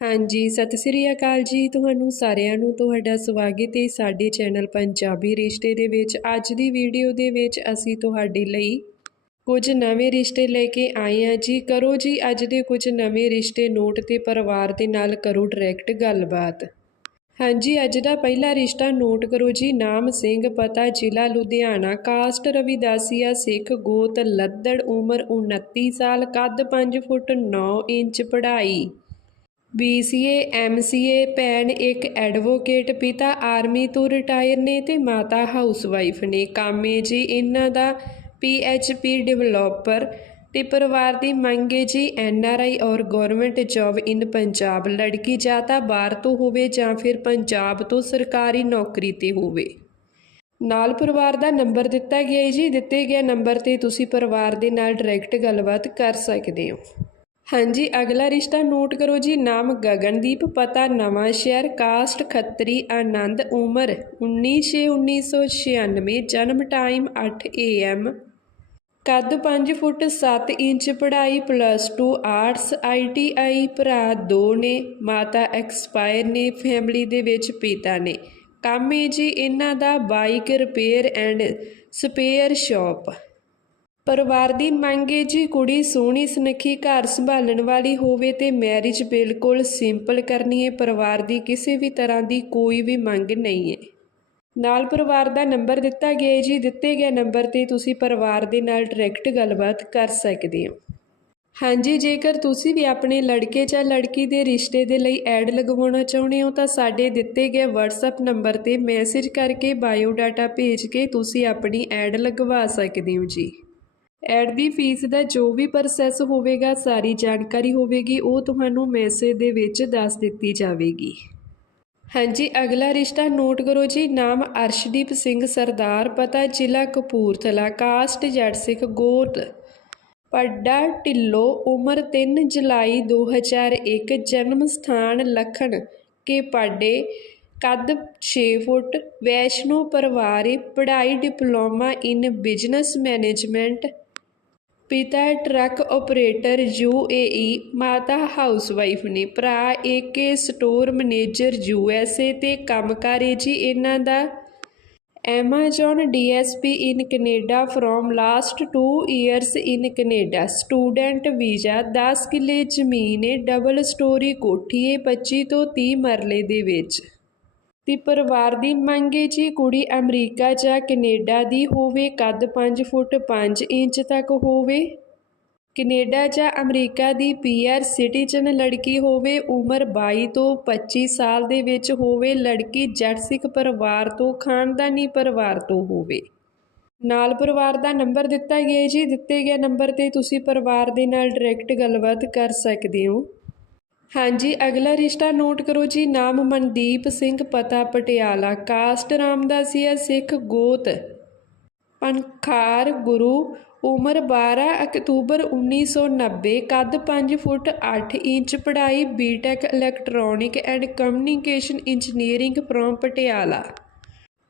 ਹਾਂਜੀ, ਸਤਿ ਸ੍ਰੀ ਅਕਾਲ ਜੀ। ਤੁਹਾਨੂੰ ਸਾਰਿਆਂ ਨੂੰ ਤੁਹਾਡਾ ਸਵਾਗਤ ਹੈ ਸਾਡੇ ਚੈਨਲ ਪੰਜਾਬੀ ਰਿਸ਼ਤੇ ਦੇ ਵਿੱਚ। ਅੱਜ ਦੀ ਵੀਡੀਓ ਦੇ ਵਿੱਚ ਅਸੀਂ ਤੁਹਾਡੇ ਲਈ ਕੁਝ ਨਵੇਂ ਰਿਸ਼ਤੇ ਲੈ ਕੇ ਆਏ ਹਾਂ ਜੀ। ਕਰੋ ਜੀ ਅੱਜ ਦੇ ਕੁਝ ਨਵੇਂ ਰਿਸ਼ਤੇ ਨੋਟ ਤੇ ਪਰਿਵਾਰ ਦੇ ਨਾਲ ਕਰੋ ਡਾਇਰੈਕਟ ਗੱਲਬਾਤ। ਹਾਂਜੀ, ਅੱਜ ਦਾ ਪਹਿਲਾ ਰਿਸ਼ਤਾ ਨੋਟ ਕਰੋ ਜੀ। ਨਾਮ ਸਿੰਘ, ਪਤਾ ਜ਼ਿਲ੍ਹਾ ਲੁਧਿਆਣਾ। ਕਾਸਟ ਰਵਿਦਾਸੀਆ ਸਿੱਖ ਗੋਤ, ਲੱਦੜ ਉਮਰ 29 ਸਾਲ, ਕੱਦ 5 ਫੁੱਟ 9 ਇੰਚ, ਪੜ੍ਹਾਈ BCA MCA ਭੈਣ, ਇੱਕ ਐਡਵੋਕੇਟ, ਪਿਤਾ ਆਰਮੀ ਤੋਂ ਰਿਟਾਇਰ ਨੇ ਤੇ ਮਾਤਾ ਹਾਊਸਵਾਈਫ ਨੇ। ਕਾਮੇ ਜੀ, ਇਹਨਾਂ ਦਾ PHP ਡਿਵੈਲਪਰ ਤੇ ਪਰਿਵਾਰ ਦੀ ਮੰਗ ਮੰਗੇ ਜੀ NRI ਔਰ ਗਵਰਨਮੈਂਟ ਜੌਬ ਇਨ ਪੰਜਾਬ। ਲੜਕੀ ਜਾਂ ਤਾਂ ਬਾਹਰ ਤੋਂ ਹੋਵੇ ਜਾਂ ਫਿਰ ਪੰਜਾਬ ਤੋਂ ਸਰਕਾਰੀ ਨੌਕਰੀ ਤੇ ਹੋਵੇ। ਨਾਲ ਪਰਿਵਾਰ ਦਾ ਨੰਬਰ ਦਿੱਤਾ ਗਿਆ ਹੈ ਜੀ। ਦਿੱਤੇ ਗਏ ਨੰਬਰ ਤੇ ਤੁਸੀਂ ਪਰਿਵਾਰ ਦੇ ਨਾਲ ਡਾਇਰੈਕਟ ਗੱਲਬਾਤ ਕਰ ਸਕਦੇ ਹੋ। ਹਾਂਜੀ, ਅਗਲਾ ਰਿਸ਼ਤਾ ਨੋਟ ਕਰੋ ਜੀ। ਨਾਮ ਗਗਨਦੀਪ, ਪਤਾ ਨਵਾਂ ਸ਼ਹਿਰ, ਕਾਸਟ ਖੱਤਰੀ, ਆਨੰਦ ਉਮਰ 19/1996 ਜਨਮ ਟਾਈਮ 8 AM ਕੱਦ 5 ਫੁੱਟ 7 ਇੰਚ ਪੜ੍ਹਾਈ ਪਲੱਸ 2 ਆਰਟਸ ਆਈਟੀਆਈ ਭਰਾ ਦੋ ਨੇ, ਮਾਤਾ ਐਕਸਪਾਇਰ ਨੇ ਫੈਮਿਲੀ ਦੇ ਵਿੱਚ ਪਿਤਾ ਨੇ। ਕੰਮ ਹੈ ਜੀ, ਇਹਨਾਂ ਦਾ bike repair and spare shop ਪਰਿਵਾਰ ਦੀ ਮੰਗ ਹੈ ਜੀ ਕੁੜੀ ਸੋਹਣੀ ਸੁਨੱਖੀ ਘਰ ਸੰਭਾਲਣ ਵਾਲੀ ਹੋਵੇ ਤੇ ਮੈਰਿਜ ਬਿਲਕੁਲ ਸਿੰਪਲ ਕਰਨੀ ਹੈ ਪਰਿਵਾਰ ਦੀ ਕਿਸੇ ਵੀ ਤਰ੍ਹਾਂ ਦੀ ਕੋਈ ਵੀ ਮੰਗ ਨਹੀਂ ਹੈ ਨਾਲ ਪਰਿਵਾਰ ਦਾ ਨੰਬਰ ਦਿੱਤਾ ਗਿਆ ਹੈ ਜੀ, ਦਿੱਤੇ ਗਏ ਨੰਬਰ ਤੇ ਤੁਸੀਂ ਪਰਿਵਾਰ ਦੇ ਨਾਲ ਡਾਇਰੈਕਟ ਗੱਲਬਾਤ ਕਰ ਸਕਦੇ ਹੋ। ਹਾਂਜੀ, ਜੇਕਰ ਤੁਸੀਂ ਵੀ ਆਪਣੇ ਲੜਕੇ ਜਾਂ ਲੜਕੀ ਦੇ ਰਿਸ਼ਤੇ ਦੇ ਲਈ ਐਡ ਲਗਵਾਉਣਾ ਚਾਹੁੰਦੇ ਹੋ, ਤਾਂ ਸਾਡੇ ਦਿੱਤੇ ਗਏ WhatsApp ਨੰਬਰ ਤੇ ਮੈਸੇਜ ਕਰਕੇ ਬਾਇਓ ਡਾਟਾ ਭੇਜ ਕੇ ਤੁਸੀਂ ਆਪਣੀ ਐਡ ਲਗਵਾ ਸਕਦੇ ਹੋ ਜੀ। ਐਡ ਦੀ ਫੀਸ ਦਾ ਜੋ ਵੀ ਪ੍ਰੋਸੈਸ ਹੋਵੇਗਾ, ਸਾਰੀ ਜਾਣਕਾਰੀ ਹੋਵੇਗੀ, ਉਹ ਤੁਹਾਨੂੰ ਮੈਸੇਜ ਦੇ ਵਿੱਚ ਦੱਸ ਦਿੱਤੀ ਜਾਵੇਗੀ। ਹਾਂਜੀ, ਅਗਲਾ ਰਿਸ਼ਤਾ ਨੋਟ ਕਰੋ ਜੀ, ਨਾਮ ਅਰਸ਼ਦੀਪ ਸਿੰਘ ਸਰਦਾਰ, ਪਤਾ ਜ਼ਿਲ੍ਹਾ ਕਪੂਰਥਲਾ ਕਾਸਟ ਜੱਟ ਸਿੱਖ ਗੋਤ ਪੱਡਾ ਢਿੱਲੋ, ਉਮਰ 3 ਜੁਲਾਈ 2001 ਜਨਮ ਸਥਾਨ ਲਖਣ ਕੇ ਪਾਡੇ, ਕੱਦ 6 ਫੁੱਟ, ਵੈਸ਼ਨੂ ਪਰਿਵਾਰ, ਪੜ੍ਹਾਈ, ਡਿਪਲੋਮਾ ਇਨ ਬਿਜ਼ਨਸ ਮੈਨੇਜਮੈਂਟ ਪਿਤਾ ਟਰੱਕ ਆਪਰੇਟਰ ਈ, ਮਾਤਾ ਹਾਊਸਵਾਈਫ ਨੇ, ਭਰਾ A K store manager U S A ਤੇ ਕੰਮਕਾਰੇ ਜੀ ਇਹਨਾਂ ਦਾ। Amazon DSP in Canada from last 2 years in Canada. Student visa 10 ਕਿੱਲੇ ਜ਼ਮੀਨ ਹੈ ਡਬਲ ਸਟੋਰੀ ਕੋਠੀ ਹੈ 25 ਤੋਂ 30 ਮਰਲੇ ਦੇ ਵਿੱਚ। ਤੇ ਪਰਿਵਾਰ ਦੀ ਮੰਗ ਹੈ ਜੀ ਕੁੜੀ ਅਮਰੀਕਾ ਜਾਂ ਕੈਨੇਡਾ ਦੀ ਹੋਵੇ, ਕੱਦ 5 ਫੁੱਟ 5 ਇੰਚ ਤੱਕ ਹੋਵੇ। ਕੈਨੇਡਾ ਜਾਂ ਅਮਰੀਕਾ ਦੀ ਪੀਆਰ ਸਿਟੀਜ਼ਨ ਲੜਕੀ ਹੋਵੇ, ਉਮਰ 22 ਤੋਂ 25 ਸਾਲ ਦੇ ਵਿੱਚ ਹੋਵੇ, ਲੜਕੀ ਜੱਟ ਸਿੱਖ ਪਰਿਵਾਰ ਤੋਂ, ਖਾਨਦਾਨੀ ਪਰਿਵਾਰ ਤੋਂ ਹੋਵੇ। ਨਾਲ ਪਰਿਵਾਰ ਦਾ ਨੰਬਰ ਦਿੱਤਾ ਗਿਆ ਜੀ, ਦਿੱਤੇ ਗਏ ਨੰਬਰ ਤੇ ਤੁਸੀਂ ਪਰਿਵਾਰ ਦੇ ਨਾਲ ਡਾਇਰੈਕਟ ਗੱਲਬਾਤ ਕਰ ਸਕਦੇ ਹੋ। ਹਾਂਜੀ, ਅਗਲਾ ਰਿਸ਼ਤਾ ਨੋਟ ਕਰੋ ਜੀ। ਨਾਮ ਮਨਦੀਪ ਸਿੰਘ, ਪਤਾ ਪਟਿਆਲਾ। ਕਾਸਟ ਰਾਮਦਾਸੀਆ ਸਿੱਖ ਗੋਤ। ਪਨਖਾਰ ਗੁਰੂ, ਉਮਰ 12 ਅਕਤੂਬਰ 1990 ਕੱਦ 5 ਫੁੱਟ 8 ਇੰਚ, ਪੜ੍ਹਾਈ BTech electronic and communication engineering from Patiala.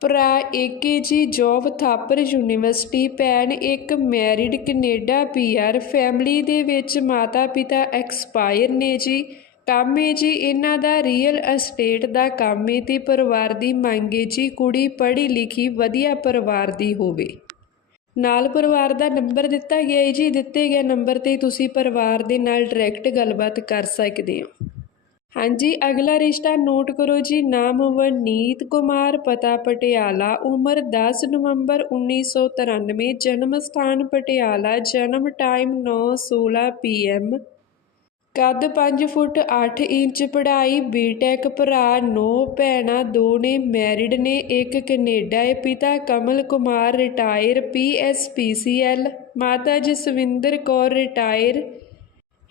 ਭਰਾ ਏਕੇ ਜੀ, ਜੋਬ ਥਾਪਰ ਯੂਨੀਵਰਸਿਟੀ, ਭੈਣ ਇੱਕ ਮੈਰਿਡ ਕੈਨੇਡਾ ਪੀਆਰ ਫੈਮਿਲੀ ਦੇ ਵਿੱਚ ਮਾਤਾ ਪਿਤਾ ਐਕਸਪਾਇਰ ਨੇ ਜੀ। ਕੰਮ ਏ ਜੀ, ਇਹਨਾਂ ਦਾ ਰੀਅਲ ਅਸਟੇਟ ਦਾ ਕੰਮ ਏ ਤੇ ਪਰਿਵਾਰ ਦੀ ਮੰਗ ਹੈ ਜੀ, ਕੁੜੀ ਪੜ੍ਹੀ ਲਿਖੀ ਵਧੀਆ ਪਰਿਵਾਰ ਦੀ ਹੋਵੇ। ਨਾਲ ਪਰਿਵਾਰ ਦਾ ਨੰਬਰ ਦਿੱਤਾ ਗਿਆ ਹੈ ਜੀ, ਦਿੱਤੇ ਗਏ ਨੰਬਰ ਤੇ ਤੁਸੀਂ ਪਰਿਵਾਰ ਦੇ ਨਾਲ ਡਾਇਰੈਕਟ ਗੱਲਬਾਤ ਕਰ ਸਕਦੇ ਹੋ। ਹਾਂਜੀ, ਅਗਲਾ ਰਿਸ਼ਤਾ ਨੋਟ ਕਰੋ ਜੀ, ਨਾਮ ਵਨੀਤ ਕੁਮਾਰ, ਪਤਾ ਪਟਿਆਲਾ, ਉਮਰ 10 ਨਵੰਬਰ 1993 ਜਨਮ ਸਥਾਨ ਪਟਿਆਲਾ, ਜਨਮ ਟਾਈਮ 9:16 ਪੀਐਮ ਕੱਦ 5 ਫੁੱਟ 8 ਇੰਚ ਪੜ੍ਹਾਈ ਬੀਟੈਕ ਭਰਾ ਨੌ ਭੈਣਾਂ ਦੋ ਨੇ ਮੈਰਿਡ ਨੇ, ਇੱਕ ਕੈਨੇਡਾ ਹੈ ਪਿਤਾ ਕਮਲ ਕੁਮਾਰ ਰਿਟਾਇਰ ਪੀਐਸਪੀਸੀਐਲ ਮਾਤਾ Jaswinder Kaur retire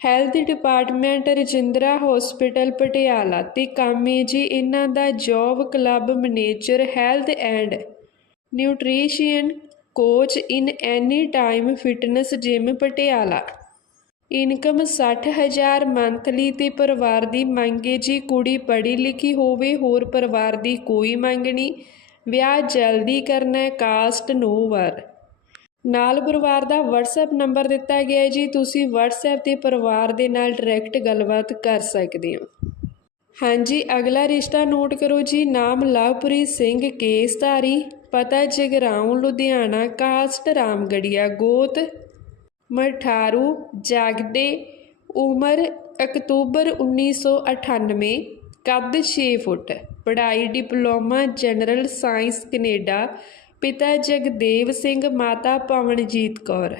health department Rajindra hospital Patiala ਤੇ ਕਾਮੇ ਜੀ ਇਹਨਾਂ ਦਾ job club manager health and nutrition coach in any time fitness gym Patiala. Income 60000 monthly ਤੇ ਪਰਿਵਾਰ ਦੀ ਮੰਗ ਹੈ। ਜੀ ਕੁੜੀ ਪੜ੍ਹੀ ਲਿਖੀ ਹੋਵੇ, ਹੋਰ ਪਰਿਵਾਰ ਦੀ ਕੋਈ ਮੰਗ ਨਹੀਂ। ਵਿਆਹ ਜਲਦੀ ਕਰਨਾ ਹੈ, ਕਾਸਟ ਨੋ ਵਰ। ਨਾਲ ਪਰਿਵਾਰ ਦਾ WhatsApp ਨੰਬਰ ਦਿੱਤਾ ਗਿਆ ਹੈ। ਜੀ, ਤੁਸੀਂ WhatsApp ਤੇ ਪਰਿਵਾਰ ਦੇ ਨਾਲ ਡਾਇਰੈਕਟ ਗੱਲਬਾਤ ਕਰ ਸਕਦੇ ਹੋ। ਹਾਂਜੀ, ਅਗਲਾ ਰਿਸ਼ਤਾ ਨੋਟ ਕਰੋ ਜੀ। ਨਾਮ ਲਵਪ੍ਰੀਤ ਸਿੰਘ ਕੇਸਧਾਰੀ ਪਤਾ ਜਗਰਾਉਂ, ਲੁਧਿਆਣਾ, ਕਾਸਟ ਰਾਮਗੜੀਆ, ਗੋਤ ਮਠਾਰੂ ਜਾਗਦੇ ਉਮਰ ਅਕਤੂਬਰ 1998 ਕੱਦ 6 ਫੁੱਟ, ਪੜ੍ਹਾਈ ਡਿਪਲੋਮਾ ਜਨਰਲ ਸਾਇੰਸ ਕੈਨੇਡਾ, ਪਿਤਾ ਜਗਦੇਵ ਸਿੰਘ, ਮਾਤਾ ਪਵਨਜੀਤ ਕੌਰ।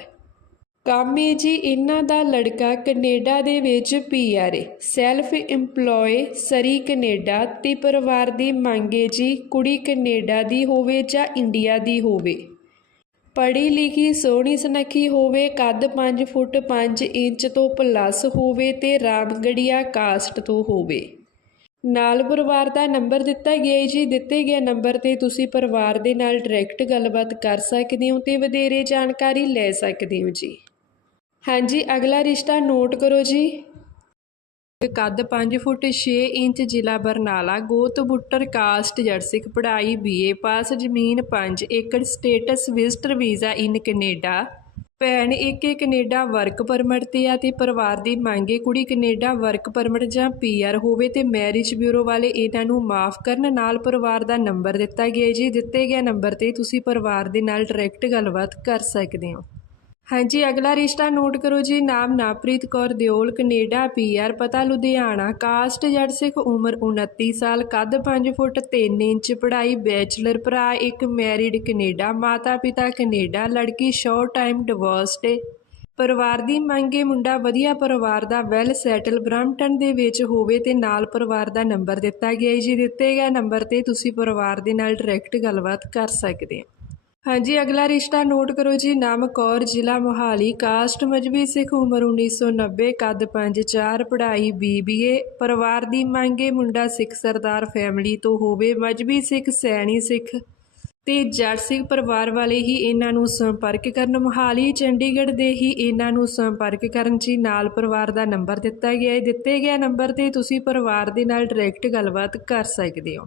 ਕਾਮੇ ਜੀ ਇਹਨਾਂ ਦਾ ਲੜਕਾ ਕੈਨੇਡਾ ਦੇ ਵਿੱਚ ਪੀਆਰ ਹੈ ਸੈਲਫ EMPLOYE ਸਰੀ ਕੈਨੇਡਾ ਤੇ ਪਰਿਵਾਰ ਦੀ ਮੰਗ ਹੈ ਜੀ ਕੁੜੀ ਕੈਨੇਡਾ ਦੀ ਹੋਵੇ ਜਾਂ ਇੰਡੀਆ ਦੀ ਹੋਵੇ। ਪੜ੍ਹੀ ਲਿਖੀ, ਸੋਹਣੀ ਸੁਨੱਖੀ ਹੋਵੇ, ਕੱਦ 5 ਫੁੱਟ 5 ਇੰਚ ਤੋਂ ਪਲੱਸ ਹੋਵੇ ਤੇ ਰਾਮਗੜੀਆ ਕਾਸਟ ਤੋਂ ਹੋਵੇ। ਨਾਲ ਪਰਿਵਾਰ ਦਾ ਨੰਬਰ ਦਿੱਤਾ ਗਿਆ ਹੈ ਜੀ। ਦਿੱਤੇ ਗਏ ਨੰਬਰ ਤੇ ਤੁਸੀਂ ਪਰਿਵਾਰ ਦੇ ਨਾਲ ਡਾਇਰੈਕਟ ਗੱਲਬਾਤ ਕਰ ਸਕਦੇ ਹੋ ਤੇ ਵਧੇਰੇ ਜਾਣਕਾਰੀ ਲੈ ਸਕਦੇ ਹੋ ਜੀ। ਹਾਂਜੀ, ਅਗਲਾ ਰਿਸ਼ਤਾ ਨੋਟ ਕਰੋ ਜੀ। ਕੱਦ 5 ਫੁੱਟ 6 ਇੰਚ ਜ਼ਿਲ੍ਹਾ ਬਰਨਾਲਾ ਗੋਤ ਬੁੱਟਰ ਕਾਸਟ ਜਰਸਿਕ ਪੜ੍ਹਾਈ ਬੀਏ ਪਾਸ ਜ਼ਮੀਨ 5 acre status visitor visa in Canada. ਭੈਣ ਇੱਕ ਇੱਕ ਕੈਨੇਡਾ ਵਰਕ ਪਰਮਿਟ ਤੇ ਆ ਤੇ ਪਰਿਵਾਰ ਦੀ ਮੰਗੇ ਕੁੜੀ ਕੈਨੇਡਾ ਵਰਕ ਪਰਮਿਟ ਜਾਂ ਪੀਆਰ ਹੋਵੇ ਤੇ ਮੈਰਿਜ ਬਿਊਰੋ ਵਾਲੇ ਇਹਨਾਂ ਨੂੰ ਮਾਫ ਕਰਨ ਨਾਲ ਪਰਿਵਾਰ ਦਾ ਨੰਬਰ ਦਿੱਤਾ ਗਿਆ ਜੀ। ਦਿੱਤੇ ਗਿਆ ਨੰਬਰ ਤੇ ਤੁਸੀਂ ਪਰਿਵਾਰ ਦੇ ਨਾਲ ਡਾਇਰੈਕਟ ਗੱਲਬਾਤ ਕਰ ਸਕਦੇ ਹੋ। ਹਾਂਜੀ, ਅਗਲਾ ਰਿਸ਼ਤਾ ਨੋਟ ਕਰੋ ਜੀ। ਨਾਮ ਨਾਪ੍ਰੀਤ ਕੌਰ ਦਿਓਲ, ਕੈਨੇਡਾ ਪੀਆਰ ਪਤਾ, ਲੁਧਿਆਣਾ। ਕਾਸਟ ਜੜ ਸਿੱਖ ਉਮਰ 29 ਸਾਲ, ਕੱਦ 5 ਫੁੱਟ 3 ਇੰਚ, ਪੜ੍ਹਾਈ ਬੈਚਲਰ ਭਰਾ, ਇੱਕ ਮੈਰਿਡ ਕੈਨੇਡਾ ਮਾਤਾ ਪਿਤਾ, ਕੈਨੇਡਾ ਲੜਕੀ ਸ਼ੋਰਟ ਟਾਈਮ ਡਿਵੋਰਸਡ ਏ। ਪਰਿਵਾਰ ਦੀ ਮੰਗੇ ਮੁੰਡਾ ਵਧੀਆ ਪਰਿਵਾਰ ਦਾ, ਵੈਲ ਸੈਟਲ ਬ੍ਰਾਂਪਟਨ ਦੇ ਵਿੱਚ ਹੋਵੇ ਤੇ ਨਾਲ ਪਰਿਵਾਰ ਦਾ ਨੰਬਰ ਦਿੱਤਾ ਗਿਆ ਹੈ ਜੀ, ਦਿੱਤੇ ਗਏ ਨੰਬਰ ਤੇ ਤੁਸੀਂ ਪਰਿਵਾਰ ਦੇ ਨਾਲ ਡਾਇਰੈਕਟ ਗੱਲਬਾਤ ਕਰ ਸਕਦੇ ਹੋ ਹਾਂਜੀ, ਅਗਲਾ ਰਿਸ਼ਤਾ ਨੋਟ ਕਰੋ ਜੀ। ਨਾਮ ਕੌਰ, ਜ਼ਿਲ੍ਹਾ ਮੋਹਾਲੀ। ਕਾਸਟ ਮਜਬੀ ਸਿੱਖ ਉਮਰ 1990 ਕੱਦ 5-4 ਪੜ੍ਹਾਈ BBA ਪਰਿਵਾਰ ਦੀ ਮੰਗੇ, ਮੁੰਡਾ ਸਿੱਖ ਸਰਦਾਰ ਫੈਮਿਲੀ ਤੋਂ ਹੋਵੇ। ਮਜਬੀ ਸਿੱਖ, ਸੈਣੀ ਸਿੱਖ ਤੇ ਜੱਟ ਸਿੰਘ ਪਰਿਵਾਰ ਵਾਲੇ ਹੀ ਇਹਨਾਂ ਨੂੰ ਸੰਪਰਕ ਕਰਨ। ਮੋਹਾਲੀ, ਚੰਡੀਗੜ੍ਹ ਦੇ ਹੀ ਇਹਨਾਂ ਨੂੰ ਸੰਪਰਕ ਕਰਨ ਜੀ। ਨਾਲ ਪਰਿਵਾਰ ਦਾ ਨੰਬਰ ਦਿੱਤਾ ਗਿਆ ਹੈ। ਦਿੱਤੇ ਗਿਆ ਨੰਬਰ ਤੇ ਤੁਸੀਂ ਪਰਿਵਾਰ ਦੇ ਨਾਲ ਡਾਇਰੈਕਟ ਗੱਲਬਾਤ ਕਰ ਸਕਦੇ ਹੋ।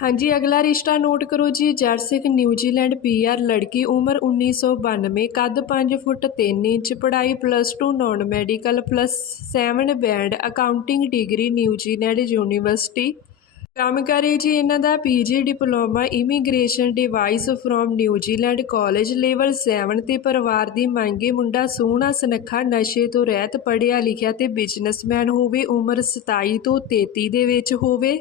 ਹਾਂਜੀ, ਅਗਲਾ ਰਿਸ਼ਤਾ ਨੋਟ ਕਰੋ ਜੀ। ਜਰਸਿਕ ਨਿਊਜ਼ੀਲੈਂਡ ਪੀਆਰ ਲੜਕੀ ਉਮਰ 1992 ਕੱਦ 5 ਫੁੱਟ 3 ਇੰਚ, ਪੜ੍ਹਾਈ plus 2 non medical plus 7 band accounting degree New Zealand university. ਕੰਮ ਕਰੇ ਜੀ ਇਹਨਾਂ ਦਾ PG diploma immigration device from New Zealand college level 7 ਤੇ ਪਰਿਵਾਰ ਦੀ ਮੰਗੇ ਮੁੰਡਾ ਸੋਹਣਾ, ਸੁਨੱਖਾ, ਨਸ਼ੇ ਤੋਂ ਰਹਿਤ, ਪੜ੍ਹਿਆ ਲਿਖਿਆ ਤੇ ਬਿਜ਼ਨਸਮੈਨ ਹੋਵੇ, ਉਮਰ 27 ਤੋਂ 33 ਦੇ ਵਿੱਚ ਹੋਵੇ।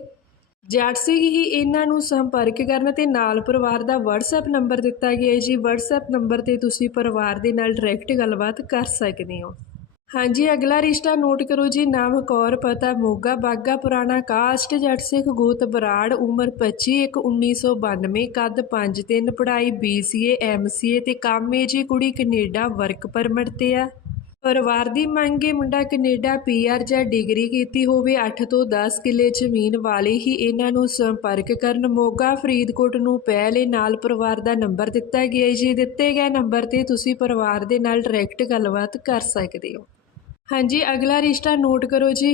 ਜੈਟ ਸਿੰਘ ਹੀ, ਇਹਨਾਂ ਨੂੰ ਸੰਪਰਕ ਕਰਨ ਤੇ ਨਾਲ ਪਰਿਵਾਰ ਦਾ WhatsApp ਨੰਬਰ ਦਿੱਤਾ ਗਿਆ ਹੈ ਜੀ। WhatsApp ਨੰਬਰ ਤੇ ਤੁਸੀਂ ਪਰਿਵਾਰ ਦੇ ਨਾਲ ਡਾਇਰੈਕਟ ਗੱਲਬਾਤ ਕਰ ਸਕਦੇ ਹੋ। ਹਾਂਜੀ, ਅਗਲਾ ਰਿਸ਼ਤਾ ਨੋਟ ਕਰੋ ਜੀ। ਨਾਮ ਕੌਰ, ਪਤਾ ਮੋਗਾ, ਬਾਗਾ, ਪੁਰਾਣਾ ਕਾਸਟ, ਜੱਟ ਸਿੰਘ ਗੋਤ, ਬਰਾੜ, ਉਮਰ 25 1 1992 ਕੱਦ 5 3 ਪੜ੍ਹਾਈ BCA MCA ਤੇ ਕੰਮ ਹੈ ਜੀ। ਕੁੜੀ ਕੈਨੇਡਾ ਵਰਕ ਪਰਮਿਟ ਤੇ ਆ। ਪਰਿਵਾਰ ਦੀ ਮੰਗ ਹੈ ਮੁੰਡਾ ਕੈਨੇਡਾ ਪੀਆਰ ਜਾਂ ਡਿਗਰੀ ਕੀਤੀ ਹੋਵੇ 8 ਤੋਂ 10 ਕਿੱਲੇ ਜ਼ਮੀਨ ਵਾਲੇ ਹੀ ਇਹਨਾਂ ਨੂੰ ਸੰਪਰਕ ਕਰਨ ਮੋਗਾ ਫਰੀਦਕੋਟ ਨੂੰ ਪਹਿਲੇ ਨਾਲ ਪਰਿਵਾਰ ਦਾ ਨੰਬਰ ਦਿੱਤਾ ਗਿਆ ਜੀ ਦਿੱਤੇ ਗਏ ਨੰਬਰ ਤੇ ਤੁਸੀਂ ਪਰਿਵਾਰ ਦੇ ਨਾਲ ਡਾਇਰੈਕਟ ਗੱਲਬਾਤ ਕਰ ਸਕਦੇ ਹੋ। ਹਾਂਜੀ, ਅਗਲਾ ਰਿਸ਼ਤਾ ਨੋਟ ਕਰੋ ਜੀ।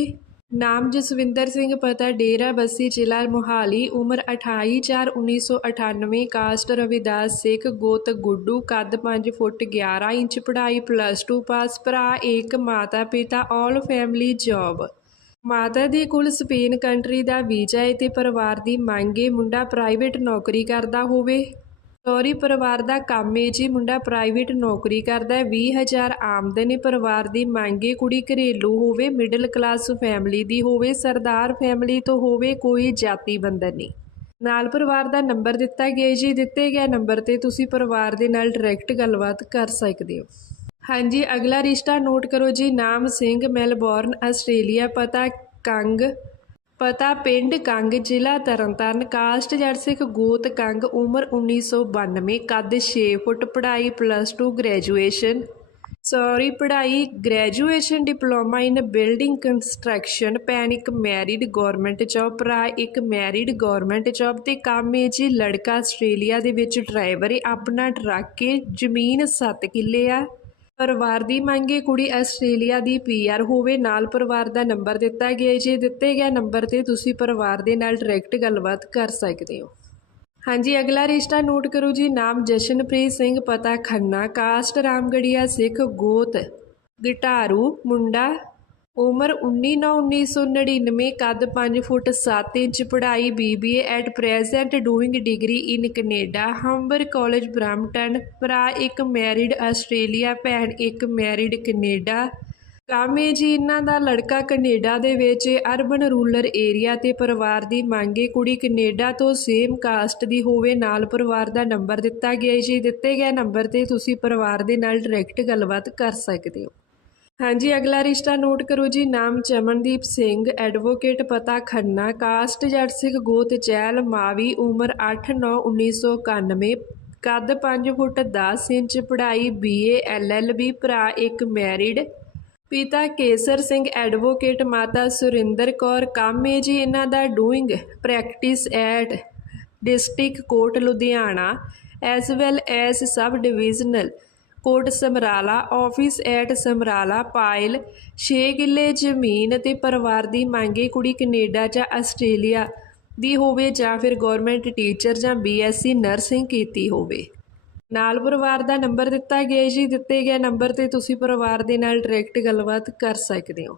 ਨਾਮ ਜਸਵਿੰਦਰ ਸਿੰਘ, ਪਤਾ ਡੇਰਾ ਬੱਸੀ ਜ਼ਿਲ੍ਹਾ ਮੋਹਾਲੀ, ਉਮਰ 28/4/1998 ਕਾਸਟ ਰਵਿਦਾਸ ਸਿੱਖ, ਗੋਤ ਗੁੱਡੂ, ਕੱਦ 5 ਫੁੱਟ 11 ਇੰਚ, ਪੜ੍ਹਾਈ ਪਲੱਸ 2 ਪਾਸ, ਭਰਾ ਏਕ, ਮਾਤਾ ਪਿਤਾ ਆਲ ਫੈਮਿਲੀ ਜੌਬ ਮਾਤਾ ਦੇ ਕੋਲ ਸਪੇਨ ਕੰਟਰੀ ਦਾ ਵੀਜ਼ਾ ਹੈ ਤੇ ਪਰਿਵਾਰ ਦੀ ਮੰਗ ਮੰਗੇ ਮੁੰਡਾ ਪ੍ਰਾਈਵੇਟ ਨੌਕਰੀ ਕਰਦਾ ਹੋਵੇ। ਸੌਰੀ ਪਰਿਵਾਰ ਦਾ ਕੰਮ ਏ ਜੀ, ਮੁੰਡਾ ਪ੍ਰਾਈਵੇਟ ਨੌਕਰੀ ਕਰਦਾ ਹੈ 20000 ਆਮਦਨ ਹੈ ਪਰਿਵਾਰ ਦੀ ਮੰਗੇ ਕੁੜੀ ਘਰੇਲੂ ਹੋਵੇ ਮਿਡਲ ਕਲਾਸ ਫੈਮਿਲੀ ਦੀ ਹੋਵੇ, ਸਰਦਾਰ ਫੈਮਿਲੀ ਤੋਂ ਹੋਵੇ, ਕੋਈ ਜਾਤੀ ਬੰਧਨ ਨਹੀਂ। ਨਾਲ ਪਰਿਵਾਰ ਦਾ ਨੰਬਰ ਦਿੱਤਾ ਗਿਆ ਜੀ, ਦਿੱਤੇ ਗਿਆ ਨੰਬਰ ਤੇ ਤੁਸੀਂ ਪਰਿਵਾਰ ਦੇ ਨਾਲ ਡਾਇਰੈਕਟ ਗੱਲਬਾਤ ਕਰ ਸਕਦੇ ਹੋ। ਹਾਂਜੀ, ਅਗਲਾ ਰਿਸ਼ਤਾ ਨੋਟ ਕਰੋ ਜੀ, ਨਾਮ ਸਿੰਘ, ਮੈਲਬੌਰਨ, ਆਸਟ੍ਰੇਲੀਆ, ਪਤਾ ਕੰਗ ਪਤਾ ਪਿੰਡ ਕੰਗ ਜ਼ਿਲ੍ਹਾ ਤਰਨਤਾਰਨ ਕਾਸਟ ਜੱਟ ਸਿੱਖ ਗੋਤ ਕੰਗ ਉਮਰ 1992 ਕੱਦ 6 ਫੁੱਟ, ਪੜ੍ਹਾਈ ਪਲੱਸ 2 ਗ੍ਰੈਜੂਏਸ਼ਨ ਸੌਰੀ ਪੜ੍ਹਾਈ graduation diploma in building construction ਭੈਣ ਇੱਕ ਮੈਰਿਡ ਗਵਰਨਮੈਂਟ ਜੌਬ ਭਰਾ ਇੱਕ ਮੈਰਿਡ ਗਵਰਨਮੈਂਟ ਜੌਬ ਤੇ ਕੰਮ ਹੈ ਜੀ ਲੜਕਾ ਆਸਟ੍ਰੇਲੀਆ ਦੇ ਵਿੱਚ ਡਰਾਈਵਰ ਹੈ ਆਪਣਾ ਟਰੱਕ ਹੈ ਜ਼ਮੀਨ 7 ਕਿੱਲੇ ਆ। ਪਰਿਵਾਰ ਦੀ ਮੰਗ ਹੈ, ਕੁੜੀ ਆਸਟ੍ਰੇਲੀਆ ਦੀ ਪੀਆਰ ਹੋਵੇ, ਨਾਲ ਪਰਿਵਾਰ ਦਾ ਨੰਬਰ ਦਿੱਤਾ ਗਿਆ ਜੇ ਦਿੱਤੇ ਗਿਆ ਨੰਬਰ ਤੇ ਤੁਸੀਂ ਪਰਿਵਾਰ ਦੇ ਨਾਲ ਡਾਇਰੈਕਟ ਗੱਲਬਾਤ ਕਰ ਸਕਦੇ ਹੋ। ਹਾਂਜੀ, ਅਗਲਾ ਰਿਸ਼ਤਾ ਨੋਟ ਕਰੋ ਜੀ। ਨਾਮ ਜਸ਼ਨਪ੍ਰੀਤ ਸਿੰਘ, ਪਤਾ ਖੰਨਾ। ਕਾਸਟ ਰਾਮਗੜੀਆ, ਸਿੱਖ ਗੋਤ, ਗਿਟਾਰੂ, ਮੁੰਡਾ ਉਮਰ 19/9/1999 ਕੱਦ 5 ਫੁੱਟ 7 ਇੰਚ, ਪੜ੍ਹਾਈ BBA at present, doing degree in Canada, Humber college, Brampton, ਭਰਾ ਇੱਕ ਮੈਰਿਡ ਆਸਟ੍ਰੇਲੀਆ, ਭੈਣ ਇੱਕ ਮੈਰਿਡ ਕੈਨੇਡਾ। ਕਾਮੇ ਜੀ ਇਹਨਾਂ ਦਾ ਲੜਕਾ ਕੈਨੇਡਾ ਦੇ ਵਿੱਚ ਅਰਬਨ ਰੂਰਲ ਏਰੀਆ ਤੇ ਪਰਿਵਾਰ ਦੀ ਮੰਗੇ ਕੁੜੀ ਕੈਨੇਡਾ ਤੋਂ ਸੇਮ ਕਾਸਟ ਦੀ ਹੋਵੇ, ਨਾਲ ਪਰਿਵਾਰ ਦਾ ਨੰਬਰ ਦਿੱਤਾ ਗਿਆ ਜੀ ਦਿੱਤੇ ਗਏ ਨੰਬਰ ਤੇ ਤੁਸੀਂ ਪਰਿਵਾਰ ਦੇ ਨਾਲ ਡਾਇਰੈਕਟ ਗੱਲਬਾਤ ਕਰ ਸਕਦੇ ਹੋ। ਹਾਂਜੀ, ਅਗਲਾ ਰਿਸ਼ਤਾ ਨੋਟ ਕਰੋ ਜੀ। ਨਾਮ ਚਮਨਦੀਪ ਸਿੰਘ, ਐਡਵੋਕੇਟ ਪਤਾ ਖੰਨਾ, ਕਾਸਟ ਜੱਟ ਸਿੱਖ ਗੋਤ ਚੈਲ ਮਾਵੀ, ਉਮਰ 8/9/1991 ਕੱਦ 5 ਫੁੱਟ 10 ਇੰਚ, ਪੜ੍ਹਾਈ ਬੀਏ ਐਲਐਲਬੀ ਭਰਾ ਇੱਕ ਮੈਰਿਡ, ਪਿਤਾ ਕੇਸਰ ਸਿੰਘ, ਐਡਵੋਕੇਟ ਮਾਤਾ ਸੁਰਿੰਦਰ ਕੌਰ, ਕੰਮ ਕਾਮੇ ਜੀ ਇਹਨਾਂ ਦਾ doing, practice at district court Ludhiana, as well as sub divisional. Court Samrala office at Samrala, Payal 6 ਕਿੱਲੇ ਜ਼ਮੀਨ ਅਤੇ ਪਰਿਵਾਰ ਦੀ ਮੰਗੇ ਕੁੜੀ ਕੈਨੇਡਾ ਜਾਂ ਆਸਟ੍ਰੇਲੀਆ ਦੀ ਹੋਵੇ ਜਾਂ ਫਿਰ ਗਵਰਨਮੈਂਟ ਟੀਚਰ ਜਾਂ ਬੀਐਸਸੀ ਨਰਸਿੰਗ ਕੀਤੀ ਹੋਵੇ। ਨਾਲ ਪਰਿਵਾਰ ਦਾ ਨੰਬਰ ਦਿੱਤਾ ਗਿਆ ਜੀ। ਦਿੱਤੇ ਗਏ ਨੰਬਰ ਤੇ ਤੁਸੀਂ ਪਰਿਵਾਰ ਦੇ ਨਾਲ ਡਾਇਰੈਕਟ ਗੱਲਬਾਤ ਕਰ ਸਕਦੇ ਹੋ।